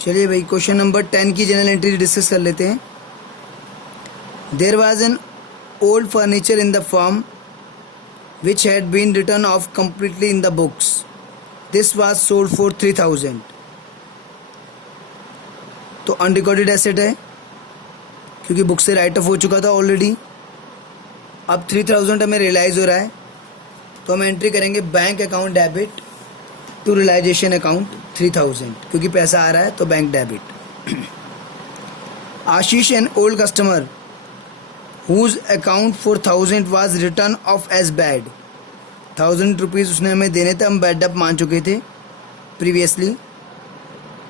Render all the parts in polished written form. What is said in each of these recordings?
चलिए भाई question number 10 की जनरल एंट्री डिस्कस कर लेते हैं। There was an old furniture in the firm which had been written off completely in the books. This was sold for 3000. तो unrecorded asset है क्योंकि book से राइट ऑफ हो चुका था ऑलरेडी। अब 3000 हमें रियलाइज़ हो रहा है तो हम एंट्री करेंगे bank account debit to realisation account 3000 क्योंकि पैसा आ रहा है तो bank debit. Ashish an old customer whose account for 1000 was written off as bad. 1000 rupees उसने हमें देने थे, हम बैड अप मान चुके थे प्रीवियसली।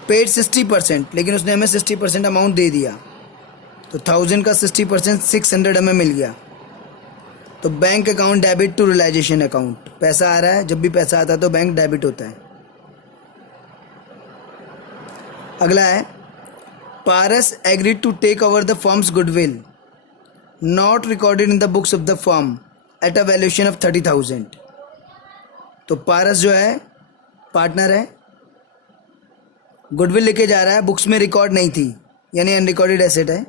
पेड 60%, लेकिन उसने हमें 60% अमाउंट दे दिया तो 1000 का 60% 600 हमें मिल गया। तो bank account debit to realisation account, पैसा आ रहा है, जब भी पैसा आता है तो बैंक डेबिट होता है। अगला है Paras agreed to take over the firm's goodwill not recorded in the books of the firm at a valuation of 30,000। तो पारस जो है पार्टनर है, गुडविल लेके जा रहा है, बुक्स में रिकॉर्ड नहीं थी यानी अनरिकॉर्डेड एसेट है।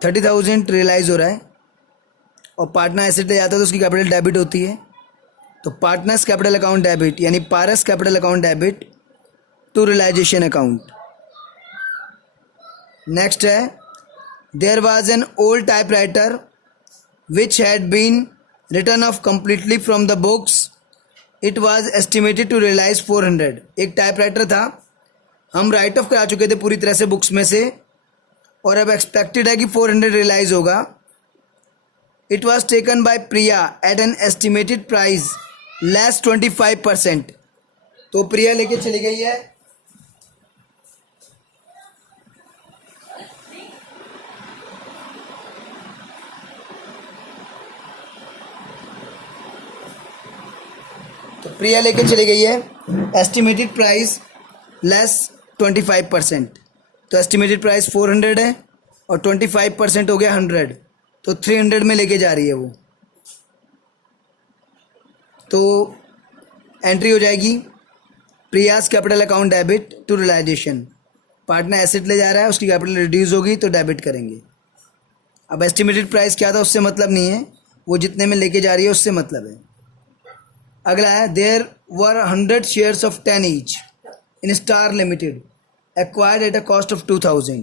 30,000 रियलाइज़ हो रहा है और पार्टनर एसेट ले जाता है तो उसकी कैपिटल डेबिट होती है। तो पार्टनर्स कैपिटल अकाउंट डेबिट यानी Paras capital account debit to realisation account. Next है there was an old typewriter which had been written off completely from the books. It was estimated to realize 400. एक typewriter था, हम right of करा चुके थे पूरी तरह से बुक्स में से और अब एक्सपेक्टेड है कि 400 रियलाइज होगा। It was taken by Priya at an estimated price less 25%. तो प्रिया लेके चली गई है प्रिया लेके चली गई है एस्टिमेटेड प्राइस लेस 25%। तो एस्टिमेटेड प्राइस 400 है और 25% हो गया 100, तो 300 में लेके जा रही है वो। तो एंट्री हो जाएगी Priya's capital account debit to realisation. Partner asset ले जा रहा है, उसकी कैपिटल रिड्यूस होगी तो डेबिट करेंगे। अब एस्टिमेटेड प्राइस क्या था उससे मतलब नहीं है, वो जितने में लेके जा रही है उससे मतलब है। अगला है there were 100 shares of 10 each in Star Limited acquired at a cost of 2000।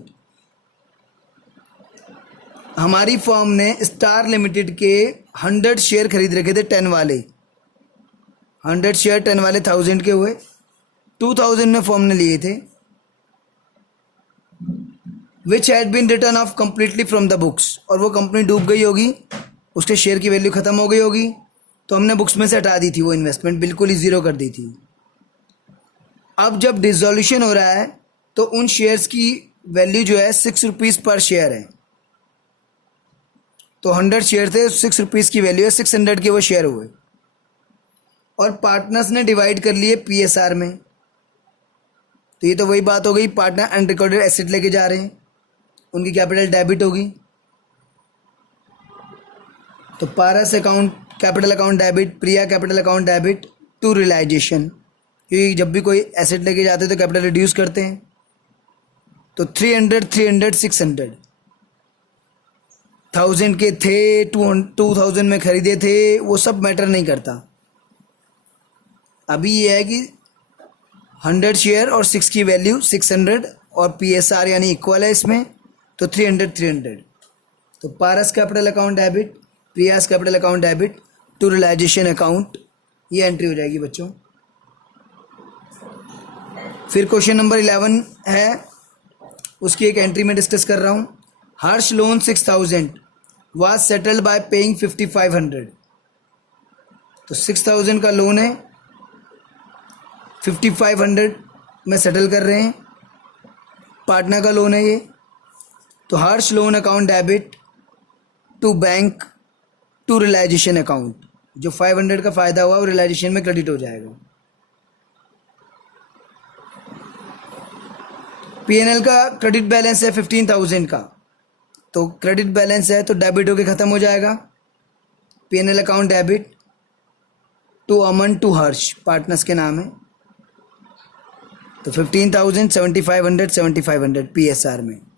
हमारी फर्म ने स्टार लिमिटेड के 100 शेयर खरीद रखे थे 10 वाले। 100 शेयर 10 वाले 1000 के हुए, 2000 में फर्म ने लिए थे। Which had been written off completely from the books, और वो कंपनी डूब गई होगी, उसके शेयर की वैल्यू ख़त्म हो गई होगी तो हमने बुक्स में से हटा दी थी, वो इन्वेस्टमेंट बिल्कुल ही ज़ीरो कर दी थी। अब जब डिसोल्यूशन हो रहा है तो उन शेयर्स की वैल्यू जो है 6 रुपीज़ पर शेयर है। तो 100 शेयर थे, 6 रुपीज़ की वैल्यू है, 600 के वो शेयर हुए और पार्टनर्स ने डिवाइड कर लिए PSR में। तो ये तो वही बात हो गई, पार्टनर अनरिकॉर्डेड एसेट लेके जा रहे हैं, उनकी कैपिटल डेबिट होगी। तो Paras account capital account debit, Priya capital account debit to realisation, क्योंकि जब भी कोई एसेट लेके जाते हैं तो कैपिटल रिड्यूस करते हैं। तो 300 300 600, 1000 के थे, 2000 में खरीदे थे, वो सब मैटर नहीं करता। अभी ये है कि 100 शेयर और 6 की वैल्यू 600 और PSR यानी इक्वल है इसमें, तो 300 300। तो Paras capital account debit, Priya's capital account debit to realisation account, ये एंट्री हो जाएगी बच्चों। फिर क्वेश्चन नंबर 11 है, उसकी एक एंट्री में डिस्कस कर रहा हूँ। Harsh loan 6000 was settled by paying 5500। तो 6000 का लोन है, 5500 में सेटल कर रहे हैं, पार्टनर का लोन है ये। तो Harsh loan account debit to bank to realisation account, जो 500 का फ़ायदा हुआ वो रियलाइजेशन में क्रेडिट हो जाएगा। PNL का क्रेडिट बैलेंस है 15,000 का, तो क्रेडिट बैलेंस है तो डेबिट होके ख़त्म हो जाएगा। PNL account debit to Aman to Harsh, partners के नाम है। तो 15,000, 7,500, 7,500 PSR में